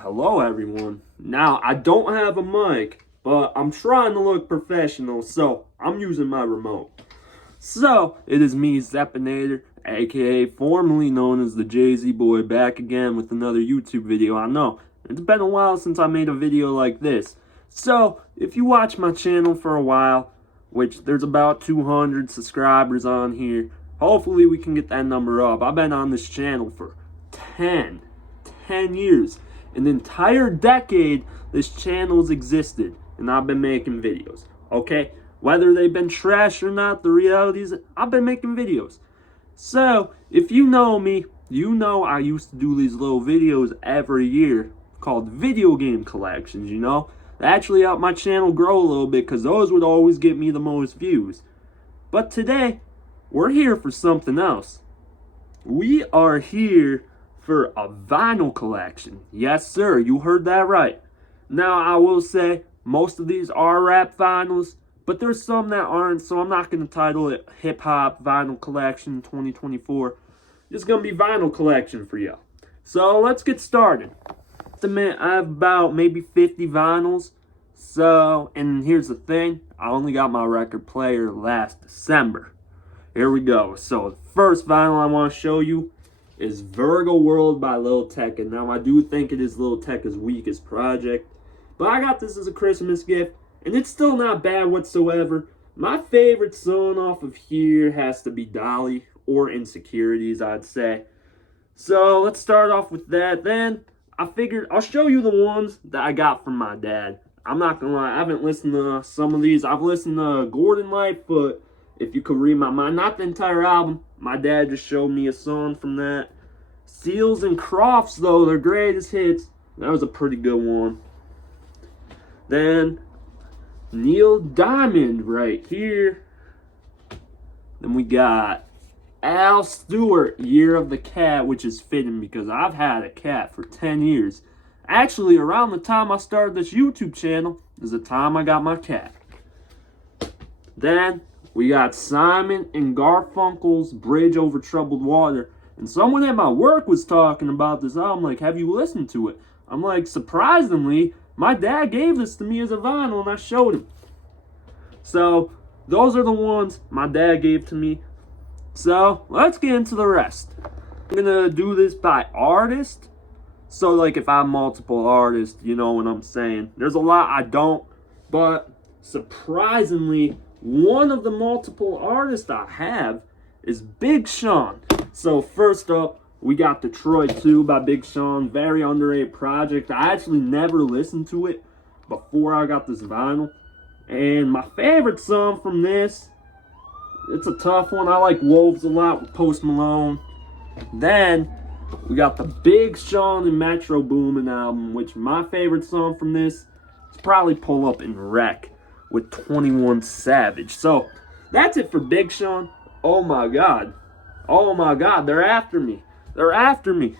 Hello everyone. Now I don't have a mic, but I'm trying to look professional, so I'm using my remote. So it is me, Zeppinator, aka formerly known as the Jay-Z Boy, back again with another YouTube video. I know, it's been a while since I made a video like this. So if you watch my channel for a while, which there's about 200 subscribers on here, hopefully we can get that number up. I've been on this channel for 10 years. An entire decade this channel's existed, and I've been making videos, okay? Whether they've been trash or not, the reality is I've been making videos. So, if you know me, you know I used to do these little videos every year called video game collections, you know? They actually helped my channel grow a little bit because those would always get me the most views. But today, we're here for something else. We are here for a vinyl collection. Yes, sir, you heard that right. Now, I will say, most of these are rap vinyls, but there's some that aren't, so I'm not going to title it Hip Hop Vinyl Collection 2024. It's going to be Vinyl Collection for you. So, let's get started. I have about maybe 50 vinyls. So, and here's the thing, I only got my record player last December. Here we go. So, the first vinyl I want to show you is Virgo World by Lil Tecca. Now, I do think it is Lil Tecca's weakest project, but I got this as a Christmas gift, and it's still not bad whatsoever. My favorite song off of here has to be Dolly, or Insecurities, I'd say. So, let's start off with that. Then, I figured I'll show you the ones that I got from my dad. I'm not gonna lie, I haven't listened to some of these. I've listened to Gordon Lightfoot, If You Could Read My Mind. Not the entire album. My dad just showed me a song from that. Seals and Crofts, though, their greatest hits. That was a pretty good one. Then, Neil Diamond right here. Then we got Al Stewart, Year of the Cat, which is fitting because I've had a cat for 10 years. Actually, around the time I started this YouTube channel is the time I got my cat. Then, we got Simon and Garfunkel's Bridge Over Troubled Water. And someone at my work was talking about this album, like, have you listened to it? I'm like, surprisingly, my dad gave this to me as a vinyl and I showed him. So, those are the ones my dad gave to me. So, let's get into the rest. I'm gonna do this by artist. So, like, if I have multiple artists, you know what I'm saying. There's a lot I don't, but surprisingly, one of the multiple artists I have is Big Sean. So first up, we got Detroit 2 by Big Sean. Very underrated project. I actually never listened to it before I got this vinyl. And my favorite song from this, it's a tough one. I like Wolves a lot with Post Malone. Then we got the Big Sean and Metro Boomin album, which my favorite song from this is probably Pull Up and Wreck with 21 Savage. So, that's it for Big Sean. Oh my god. Oh my god, they're after me. They're after me.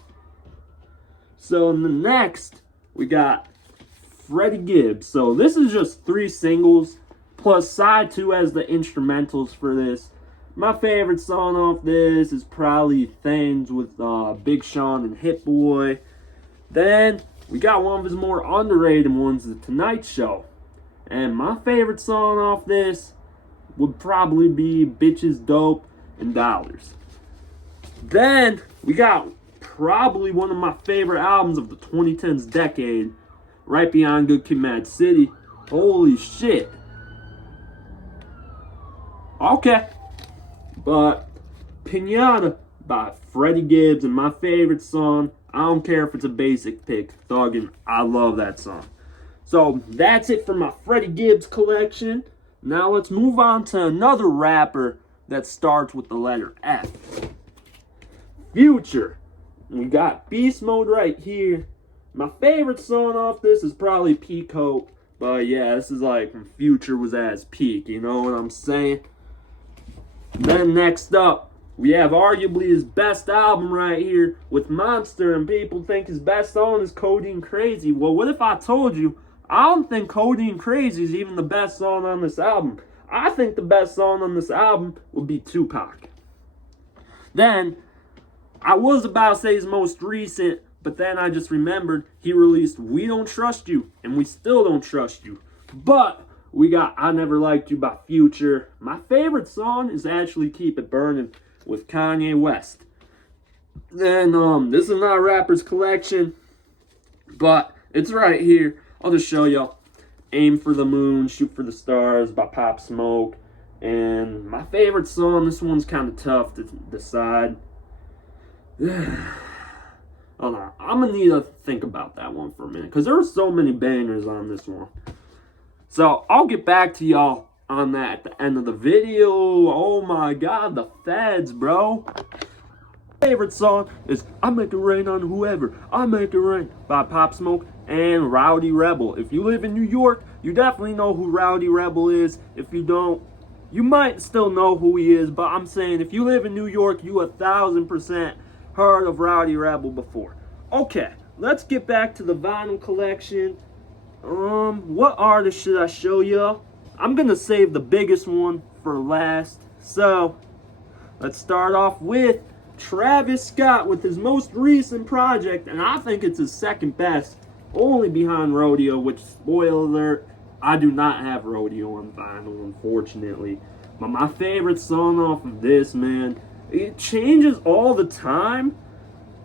So, in the next, we got Freddie Gibbs. So, this is just 3 singles, plus side 2 has the instrumentals for this. My favorite song off this is probably Things with Big Sean and Hit Boy. Then, we got one of his more underrated ones, The Tonight Show. And my favorite song off this would probably be Bitches, Dope, and Dollars. Then, we got probably one of my favorite albums of the 2010s decade, right beyond Good Kid, Mad City. Holy shit. Okay. But, Pinata by Freddie Gibbs, and my favorite song, I don't care if it's a basic pick, Thuggin', I love that song. So, that's it for my Freddie Gibbs collection. Now, let's move on to another rapper that starts with the letter F. Future. We got Beast Mode right here. My favorite song off this is probably Peacoat. But yeah, this is like when Future was at his peak, you know what I'm saying? Then next up, we have arguably his best album right here with Monster, and people think his best song is Codeine Crazy. Well, what if I told you I don't think Codeine Crazy is even the best song on this album? I think the best song on this album would be Tupac. Then, I was about to say his most recent, But then I just remembered he released We Don't Trust You, and we still don't trust you. But we got I Never Liked You by Future. My favorite song is actually Keep It Burning with Kanye West. Then this is not a rapper's collection, but it's right here. I'll just show y'all. Aim for the Moon, Shoot for the Stars by Pop Smoke. And my favorite song, this one's kind of tough to decide. Hold on, I'm gonna need to think about that one for a minute, because there are so many bangers on this one. So I'll get back to y'all on that at the end of the video. Oh my god, the feds, bro. Favorite song is I Make It Rain on Whoever, I Make It Rain by Pop Smoke and Rowdy Rebel. If you live in New York, you definitely know who Rowdy Rebel is. If you don't, you might still know who he is, but I'm saying if you live in New York, you 1000% heard of Rowdy Rebel before. Okay, let's get back to the vinyl collection. What artist should I show y'all? I'm gonna save the biggest one for last. So, let's start off with Travis Scott with his most recent project, and I think it's his second best, only behind Rodeo, which, spoiler alert, I do not have Rodeo on vinyl, unfortunately. But my favorite song off of this, man, it changes all the time,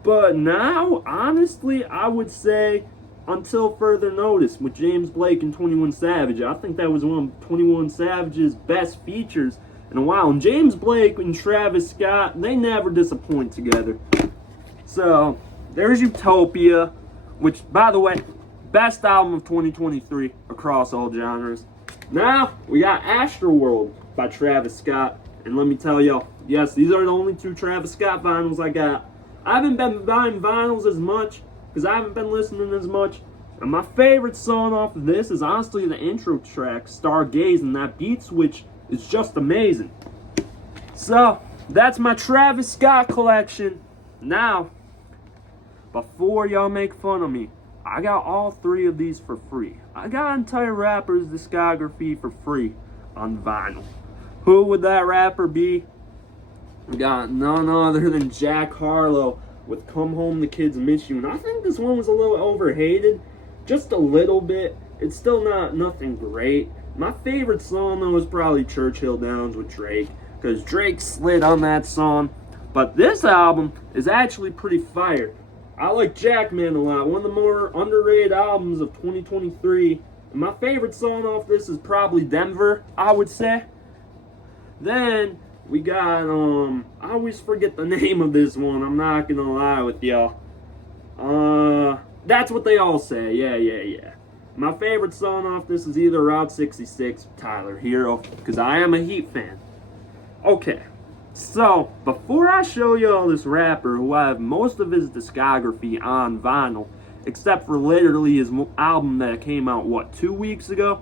but now, honestly, I would say Until Further Notice with James Blake and 21 Savage. I think that was one of 21 Savage's best features in a while. And James Blake and Travis Scott, they never disappoint together. So, there's Utopia, which, by the way, best album of 2023 across all genres. Now, we got Astroworld by Travis Scott. And let me tell y'all, yes, these are the only two Travis Scott vinyls I got. I haven't been buying vinyls as much because I haven't been listening as much. And my favorite song off of this is honestly the intro track, Stargaze, and that beat switch is just amazing. So, that's my Travis Scott collection. Now, before y'all make fun of me, I got all three of these for free. I got entire rapper's discography for free on vinyl. Who would that rapper be? We got none other than Jack Harlow with Come Home the Kids Miss You. And I think this one was a little overhated. Just a little bit. It's still nothing great. My favorite song though is probably Churchill Downs with Drake, because Drake slid on that song. But this album is actually pretty fire. I like Jackman a lot. One of the more underrated albums of 2023. And my favorite song off this is probably Denver, I would say. Then we got, I always forget the name of this one. I'm not gonna lie with y'all. That's What They All Say. Yeah. My favorite song off this is either Route 66 or Tyler Hero, because I am a Heat fan. Okay, so before I show y'all this rapper who I have most of his discography on vinyl, except for literally his album that came out, 2 weeks ago?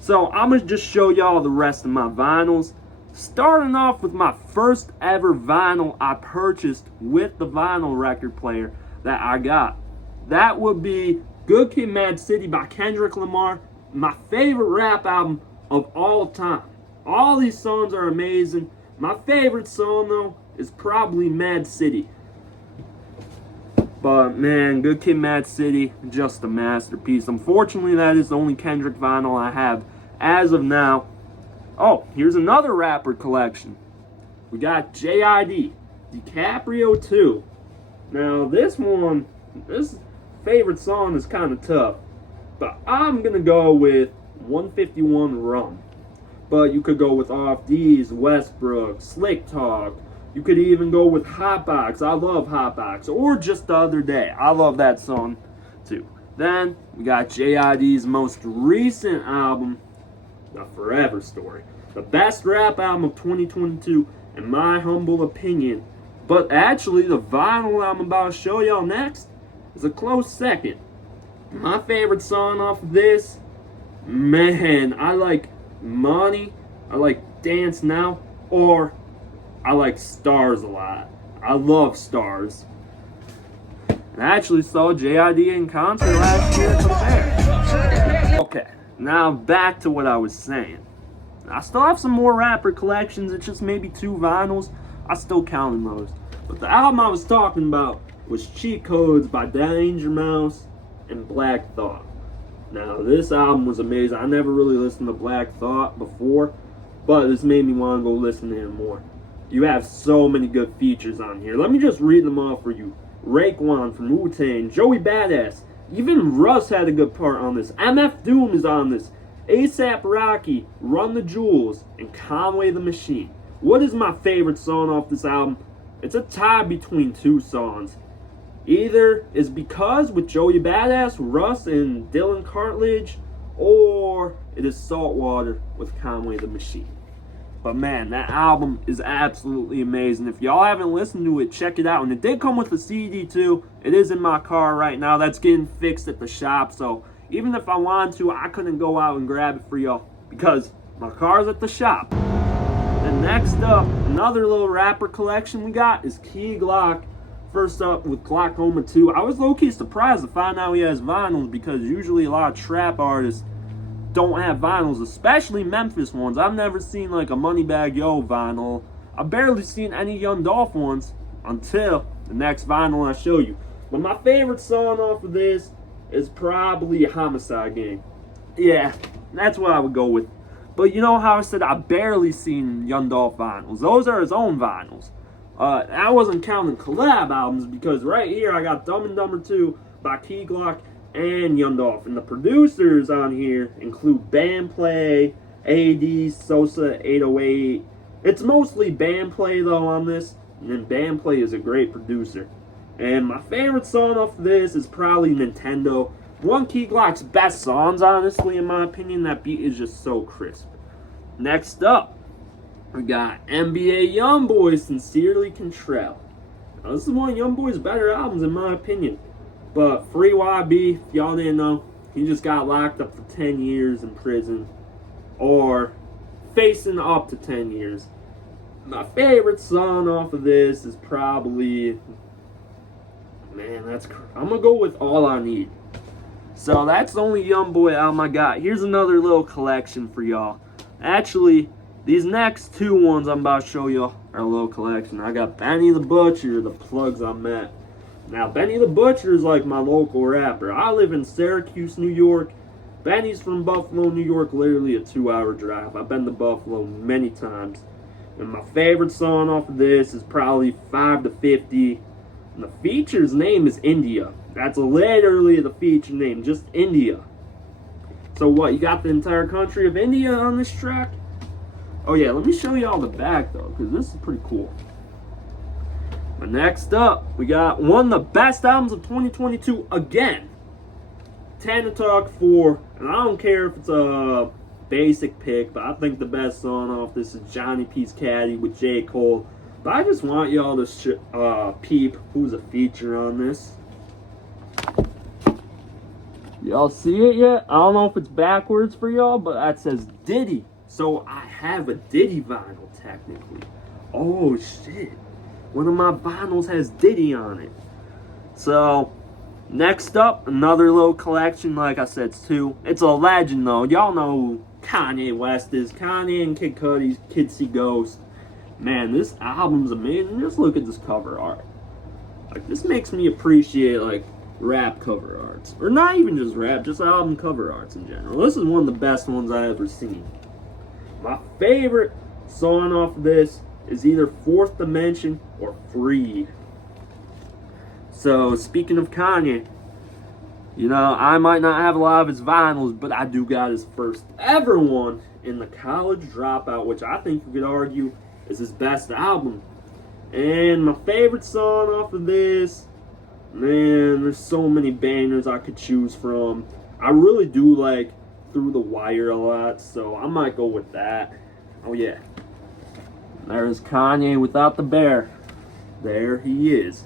So I'm gonna just show y'all the rest of my vinyls. Starting off with my first ever vinyl I purchased with the vinyl record player that I got. That would be Good Kid, Mad City by Kendrick Lamar, my favorite rap album of all time. All these songs are amazing. My favorite song though is probably Mad City. But man, Good Kid, Mad City, just a masterpiece. Unfortunately, that is the only Kendrick vinyl I have as of now. Oh, here's another rapper collection. We got J.I.D. DiCaprio 2. Now, this favorite song is kind of tough, but I'm going to go with 151 Rum. But you could go with Off D's, Westbrook, Slick Talk. You could even go with Hotbox. I love Hotbox. Or Just the Other Day. I love that song too. Then we got J.I.D.'s most recent album, The Forever Story. The best rap album of 2022, in my humble opinion. But actually, the vinyl I'm about to show y'all next is a close second. My favorite song off of this, man, I like Money, I like Dance Now, or I like Stars a lot. I love Stars. I actually saw J.I.D. in concert last year at the fair. Okay, now back to what I was saying. I still have some more rapper collections. It's just maybe 2 vinyls. I still counting those. But the album I was talking about was Cheat Codes by Danger Mouse and Black Thought. Now, this album was amazing. I never really listened to Black Thought before, but this made me want to go listen to him more. You have so many good features on here. Let me just read them off for you. Raekwon from Wu-Tang, Joey Badass, even Russ had a good part on this. MF Doom is on this. A$AP Rocky, Run the Jewels, and Conway the Machine. What is my favorite song off this album? It's a tie between two songs. Either is Because with Joey Badass, Russ, and Dylan Cartledge, or it is Saltwater with Conway the Machine. But man, that album is absolutely amazing. If y'all haven't listened to it, check it out. And it did come with a CD too. It is in my car right now. That's getting fixed at the shop. So even if I wanted to, I couldn't go out and grab it for y'all because my car's at the shop. And next up, another little rapper collection we got is Key Glock. First up with Glaucoma 2. I was low-key surprised to find out he has vinyls because usually a lot of trap artists don't have vinyls, especially Memphis ones. I've never seen like a Moneybagg Yo vinyl. I've barely seen any Young Dolph ones until the next vinyl I show you. But my favorite song off of this is probably Homicide Gang. Yeah, that's what I would go with. But you know how I said I barely seen Young Dolph vinyls? Those are his own vinyls. I wasn't counting collab albums because right here I got Dumb and Dumber 2 by Key Glock and Young Dolph. And the producers on here include Bandplay, AD, Sosa, 808. It's mostly Bandplay though on this, and then Bandplay is a great producer. And my favorite song off of this is probably Nintendo. One of Key Glock's best songs, honestly, in my opinion. That beat is just so crisp. Next up, we got NBA YoungBoy, Sincerely Contrell. Now, this is one of YoungBoy's better albums in my opinion. But Free YB, if y'all didn't know, he just got locked up for 10 years in prison. Or facing up to 10 years. My favorite song off of this is probably... Man, I'm going to go with All I Need. So that's the only YoungBoy album I got. Here's another little collection for y'all. Actually, these next two ones I'm about to show y'all are a little collection. I got Benny the Butcher, the plugs I met. Now, Benny the Butcher is like my local rapper. I live in Syracuse, New York. Benny's from Buffalo, New York, literally a 2-hour drive. I've been to Buffalo many times. And my favorite song off of this is probably 5 to 50. And the feature's name is India. That's literally the feature name, just India. So what, you got the entire country of India on this track? Oh yeah, let me show you all the back though, because this is pretty cool. But next up, we got one of the best albums of 2022 again. Tana Talk 4, and I don't care if it's a basic pick, but I think the best song off this is Johnny P's Caddy with J. Cole. But I just want y'all to peep who's a feature on this. Y'all see it yet? I don't know if it's backwards for y'all, but that says Diddy. So I have a Diddy vinyl technically. Oh shit. One of my vinyls has Diddy on it. So, next up, another little collection. Like I said, it's two. It's a legend though. Y'all know who Kanye West is. Kanye and Kid Cudi's Kids See Ghost. Man, this album's amazing. Just look at this cover art. Like, this makes me appreciate, like, rap cover arts. Or not even just rap, just album cover arts in general. This is one of the best ones I've ever seen. My favorite song off of this is either Fourth Dimension or Freed. So, speaking of Kanye, you know, I might not have a lot of his vinyls, but I do got his first ever one in The College Dropout, which I think you could argue is his best album. And my favorite song off of this, man, there's so many bangers I could choose from. I really do like Through the Wire a lot, so I might go with that. Oh yeah. There's Kanye without the bear. There he is.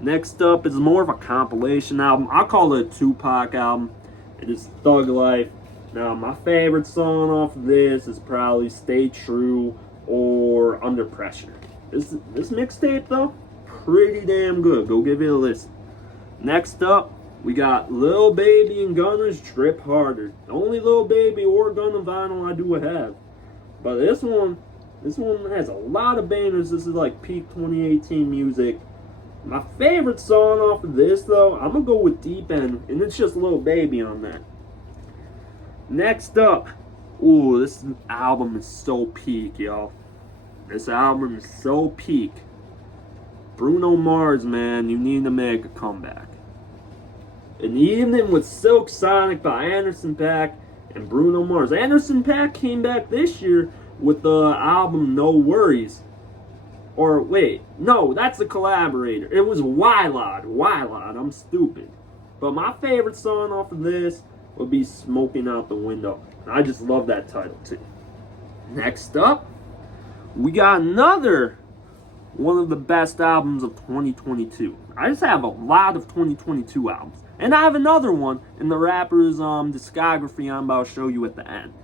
Next up is more of a compilation album. I call it a Tupac album. It is Thug Life. Now, my favorite song off of this is probably Stay True or Under Pressure. This mixtape, though, pretty damn good. Go give it a listen. Next up, we got Lil Baby and Gunna's Trip Harder. The only Lil Baby or Gunna vinyl I do have. But this one has a lot of bangers. This is like peak 2018 music. My favorite song off of this, though, I'm gonna go with Deep End, and it's just Lil Baby on that. Next up, ooh, this album is so peak, y'all. This album is so peak. Bruno Mars, man, you need to make a comeback. An Evening with Silk Sonic by Anderson .Paak and Bruno Mars. Anderson .Paak came back this year with the album No Worries. Or wait, no, that's the collaborator. It was Wylod. I'm stupid. But my favorite song off of this would be Smoking Out the Window. I just love that title too. Next up, we got another one of the best albums of 2022. I just have a lot of 2022 albums. And I have another one in the rapper's discography I'm about to show you at the end.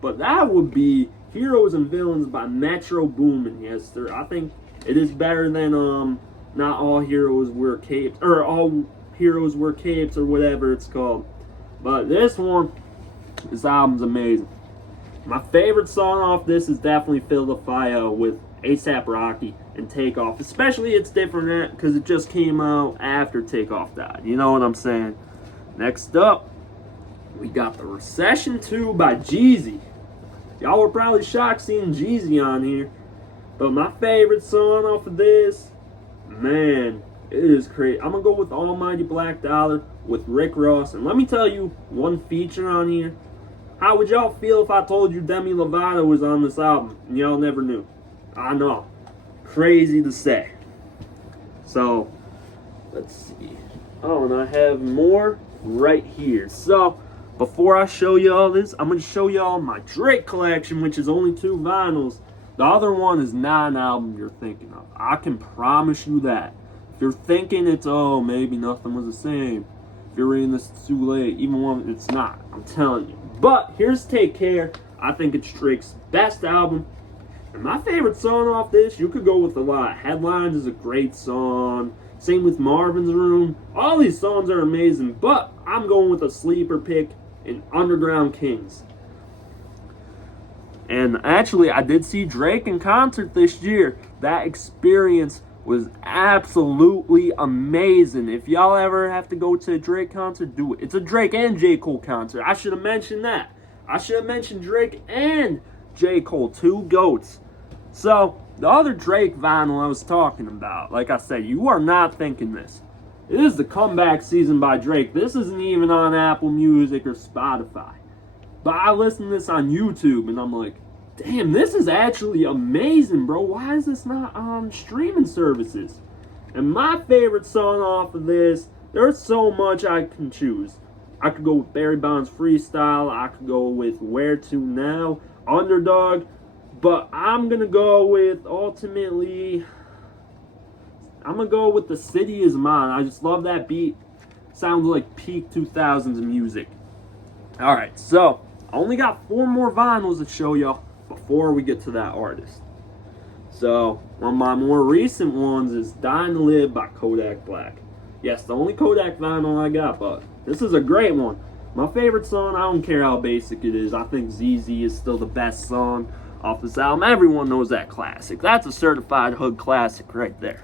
But that would be Heroes and Villains by Metro Boomin. Yes, sir. I think it is better than Not All Heroes Wear Capes, or All Heroes Wear Capes, or whatever it's called. But this album's amazing. My favorite song off this is definitely Fill the Fire with A$AP Rocky and Takeoff. Especially it's different because it just came out after Takeoff died. You know what I'm saying? Next up, we got The Recession 2 by Jeezy. Y'all were probably shocked seeing Jeezy on here. But my favorite song off of this, man, it is crazy. I'm going to go with Almighty Black Dollar with Rick Ross. And let me tell you one feature on here. How would y'all feel if I told you Demi Lovato was on this album and y'all never knew? I know. Crazy to say. So, let's see. Oh, and I have more right here. So, before I show you all this, I'm going to show you all my Drake collection, which is only 2 vinyls. The other one is not an album you're thinking of. I can promise you that. If you're thinking it's, oh, maybe Nothing Was the Same. If you're reading this too late, even when it's not. I'm telling you. But here's Take Care. I think it's Drake's best album. And my favorite song off this, you could go with a lot. Headlines is a great song. Same with Marvin's Room. All these songs are amazing. But I'm going with a sleeper pick in Underground Kings. And actually, I did see Drake in concert this year. That experience was absolutely amazing. If y'all ever have to go to a Drake concert, do it. It's a Drake and J. Cole concert. I should have mentioned that. I should have mentioned Drake and J. Cole, 2 GOATs. So, the other Drake vinyl I was talking about, like I said, you are not thinking this. It is the Comeback Season by Drake. This isn't even on Apple Music or Spotify. But I listened to this on YouTube, and I'm like, damn, this is actually amazing, bro. Why is this not on streaming services? And my favorite song off of this, there's so much I can choose. I could go with Barry Bonds Freestyle. I could go with Where To Now, Underdog. But I'm going to go with, ultimately, I'm going to go with The City Is Mine. I just love that beat. Sounds like peak 2000s music. Alright, so, I only got 4 more vinyls to show y'all before we get to that artist. So, one of my more recent ones is Dying to Live by Kodak Black. Yes, the only Kodak vinyl I got, but this is a great one. My favorite song, I don't care how basic it is. I think ZZ is still the best song off this album. Everyone knows that classic. That's a certified hood classic right there.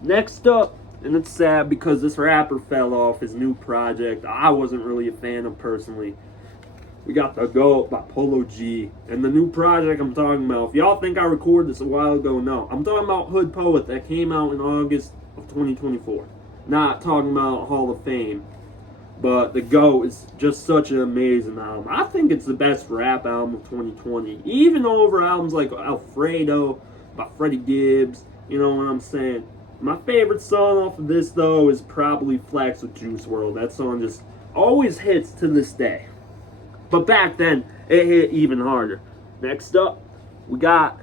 Next up, and it's sad because this rapper fell off his new project. I wasn't really a fan of personally. We got The GOAT by Polo G. And the new project I'm talking about, if y'all think I recorded this a while ago, no. I'm talking about Hood Poet that came out in August of 2024. Not talking about Hall of Fame. But The GOAT is just such an amazing album. I think it's the best rap album of 2020. Even over albums like Alfredo by Freddie Gibbs. You know what I'm saying? My favorite song off of this, though, is probably Flex with Juice WRLD. That song just always hits to this day. But back then, it hit even harder. Next up, we got,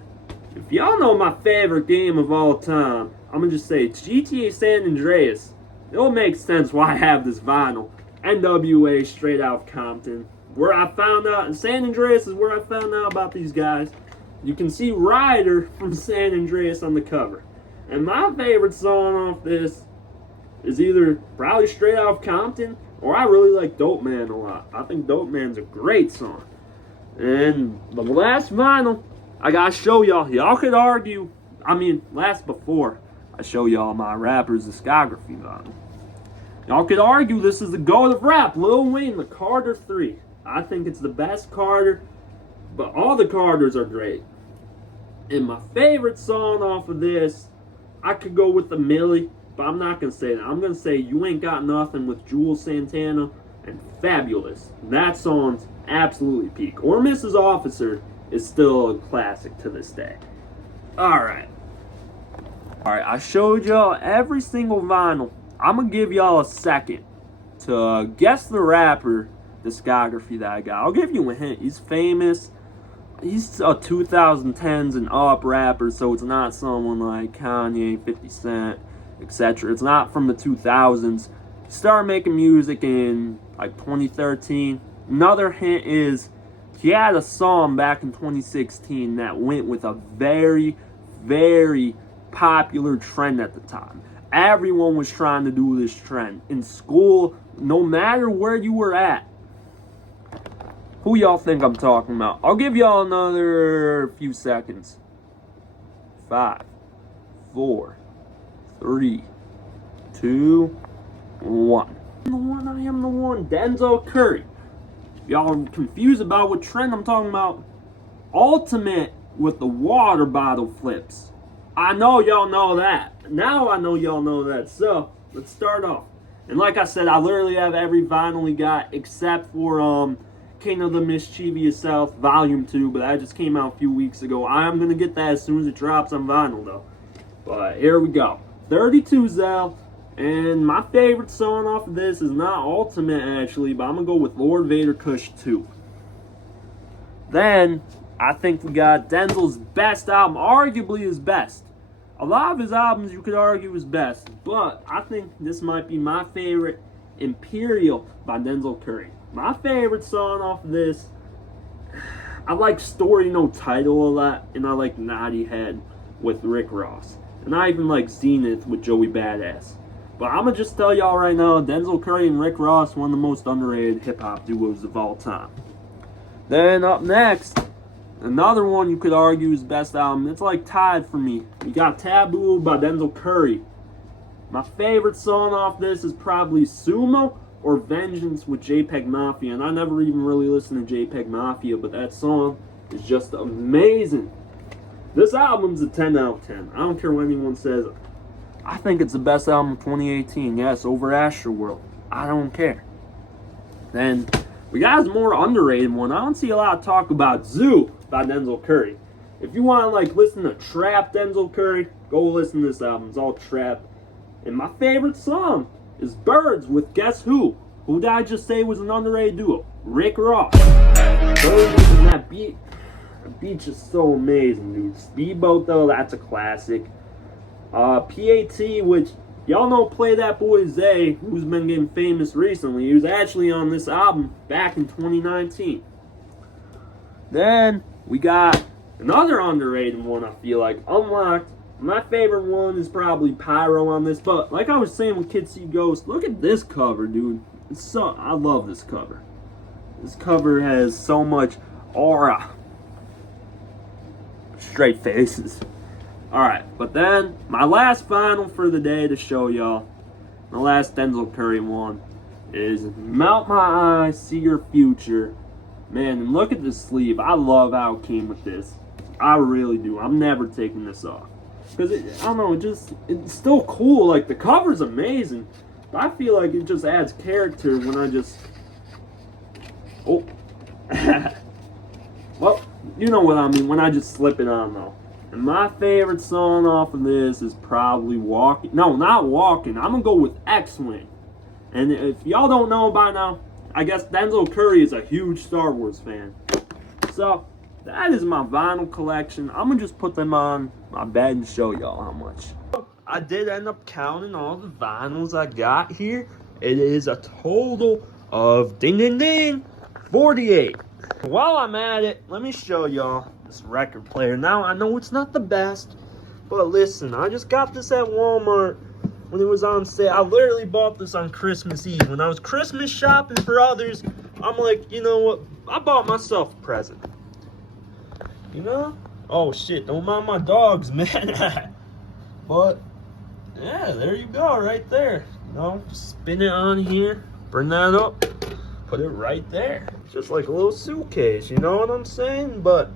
if y'all know my favorite game of all time, I'm going to just say it's GTA San Andreas. It'll make sense why I have this vinyl. NWA straight out of Compton. Where I found out, and San Andreas is where I found out about these guys. You can see Ryder from San Andreas on the cover. And my favorite song off this is either probably straight out of Compton, or I really like Dope Man a lot. I think Dope Man's a great song. And the last vinyl I gotta show y'all. Y'all could argue, last before. I show y'all my rapper's discography vinyl. Y'all could argue this is the GOAT of rap, Lil Wayne, the Carter 3. I think it's the best Carter, but all the Carters are great. And my favorite song off of this, I could go with the Millie, but I'm not going to say that. I'm going to say You Ain't Got Nothing with Jules Santana and Fabulous. That song's absolutely peak. Or Mrs. Officer is still a classic to this day. Alright, I showed y'all every single vinyl. I'm going to give y'all a second to guess the rapper discography that I got. I'll give you a hint. He's famous. He's a 2010s and up rapper, so it's not someone like Kanye, 50 Cent, etc. It's not from the 2000s. He started making music in like 2013. Another hint is he had a song back in 2016 that went with a very, very popular trend at the time. Everyone was trying to do this trend. In school, no matter where you were at. Who y'all think I'm talking about? I'll give y'all another few seconds. 5, 4, 3, 2, 1. I am the one. Denzel Curry. Y'all are confused about what trend I'm talking about. Ultimate with the water bottle flips. I know y'all know that. Now I know y'all know that. So, let's start off. And like I said, I literally have every vinyl we got except for King of the Mischievous South Volume 2, but that just came out a few weeks ago. I am going to get that as soon as it drops on vinyl, though. But here we go. 32 Zell. And my favorite song off of this is not Ultimate, actually, but I'm going to go with Lord Vader Kush 2. Then, I think we got Denzel's best album, arguably his best. A lot of his albums you could argue is best, but I think this might be my favorite, Imperial by Denzel Curry. My favorite song off of this, I like Story No Title a lot, and I like Naughty Head with Rick Ross. And I even like Zenith with Joey Badass. But I'm going to just tell y'all right now, Denzel Curry and Rick Ross, one of the most underrated hip-hop duos of all time. Then up next, another one you could argue is best album. It's like tied for me. You got Taboo by Denzel Curry. My favorite song off this is probably Sumo or Vengeance with JPEG Mafia. And I never even really listened to JPEG Mafia, but that song is just amazing. This album's a 10 out of 10. I don't care what anyone says. I think it's the best album of 2018. Yes, over Astroworld. I don't care. Then we got a more underrated one. I don't see a lot of talk about Zoo by Denzel Curry. If you want to like listen to trap Denzel Curry, go listen to this album. It's all trap. And my favorite song is Birds with Guess Who? Who did I just say was an underrated duo? Rick Ross. Birds and that beat. The beat's just so amazing, dude. Speedboat though, that's a classic. PAT, which y'all know Play That Boy Zay, who's been getting famous recently. He was actually on this album back in 2019. Then we got another underrated one, I feel like, Unlocked. My favorite one is probably Pyro on this, but like I was saying with Kids See Ghosts, look at this cover, dude. I love this cover. This cover has so much aura. Straight faces. Alright, but then my last vinyl for the day to show y'all, the last Denzel Curry one, is Melt My Eyes, See Your Future. Man, and look at this sleeve. I love how it came with this. I really do. I'm never taking this off. Because, I don't know, it's still cool. Like, the cover's amazing. But I feel like it just adds character when I just... Oh. Well, you know what I mean. When I just slip it on, though. And my favorite song off of this is probably Walking. No, not Walking. I'm going to go with X-Wing. And if y'all don't know by now, I guess Denzel Curry is a huge Star Wars fan. So, that is my vinyl collection. I'm going to just put them on my bed and show y'all how much. I did end up counting all the vinyls I got here. It is a total of, ding, ding, ding, 48. While I'm at it, let me show y'all this record player. Now, I know it's not the best, but listen, I just got this at Walmart when it was on sale. I literally bought this on Christmas Eve. When I was Christmas shopping for others, I'm like, you know what? I bought myself a present. You know? Oh, shit. Don't mind my dogs, man. But Yeah, there you go, right there. You know, just spin it on here, bring that up, put it right there. Just like a little suitcase, you know what I'm saying? But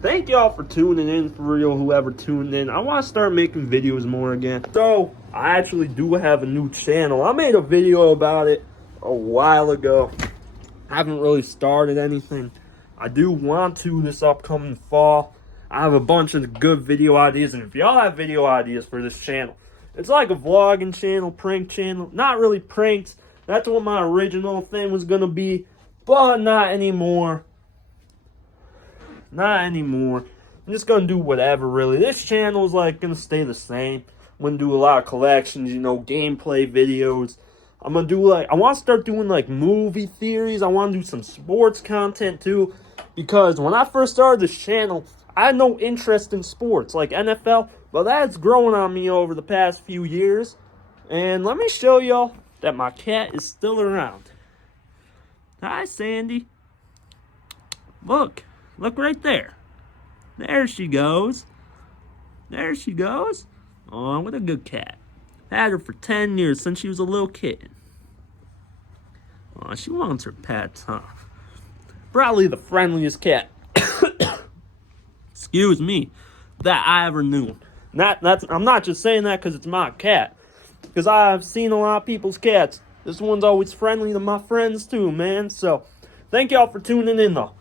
thank y'all for tuning in, for real, whoever tuned in. I want to start making videos more again. So, I actually do have a new channel. I made a video about it a while ago. I haven't really started anything. I do want to this upcoming fall. I have a bunch of good video ideas, and if y'all have video ideas for this channel, it's like a vlogging channel, prank channel. Not really pranks. That's what my original thing was gonna be, but not anymore. Not anymore. I'm just gonna do whatever, really. This channel is like gonna stay the same. I'm gonna do a lot of collections, you know, gameplay videos. I'm gonna do I want to start doing like movie theories. I want to do some sports content too, because when I first started this channel, I had no interest in sports like NFL, but that's grown on me over the past few years. And let me show y'all that my cat is still around. Hi, Sandy. Look right there. There she goes. There she goes. Oh, what a good cat. Had her for 10 years since she was a little kitten. Oh, she wants her pets, huh? Probably the friendliest cat, excuse me, that I ever knew. I'm not just saying that because it's my cat. Because I've seen a lot of people's cats. This one's always friendly to my friends too, man. So, thank y'all for tuning in, though.